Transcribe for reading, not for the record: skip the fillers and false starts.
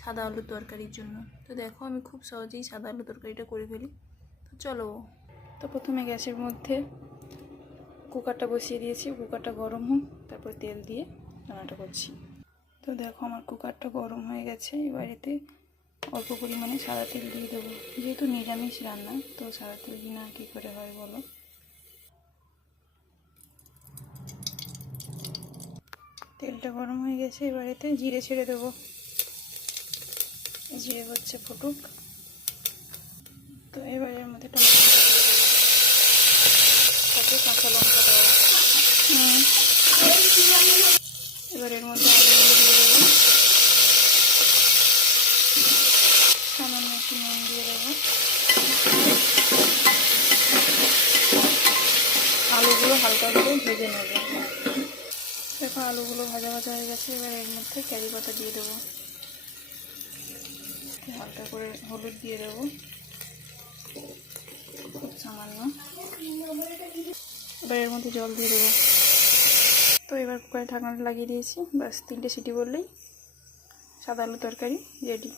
সাদা আলুর তরকারির জন্য। তো দেখো আমি খুব সহজেই সাদা আলুর তরকারিটা করে ফেলি। তো চলো। তো প্রথমে গ্যাসের মধ্যে কুকারটা বসিয়ে দিয়েছি, কুকারটা গরম হোক, তারপর তেল দিয়ে রান্নাটা করছি। তো দেখো আমার কুকারটা গরম হয়ে গেছে। এবারেতে অল্প পরিমাণে সাদা তেল দিয়ে দেবো। যেহেতু নিরামিষ রান্না, তো সাদা তেল বিনা কী করে হয় বলো। তেলটা গরম হয়ে গেছে, এবারেতে জিরে ছেড়ে দেবো। জিরে হচ্ছে ফুটুক। তো এবারের মধ্যে টমেটো দিয়ে দেবো, তারপর কাঁচা লঙ্কা দেবো। এবার এর মধ্যে আলুগুলো দিয়ে দেবো, সামান্য একটু নুন দিয়ে দেবো। আলুগুলো হালকা করে ভেজে নেব। দেখো আলুগুলো ভাজা ভাজা হয়ে গেছে। এবার এর মধ্যে কারি পাতা দিয়ে দেবো, হালকা করে হলুদ দিয়ে দেবো, খুব সামান্য। এবার এর মধ্যে জল দিয়ে দেবো। তো এবার কুকারে ঢাকনাটা লাগিয়ে দিয়েছি, ব্যাস 3টে সিটি বললেই সাদা আলু তরকারি রেডি।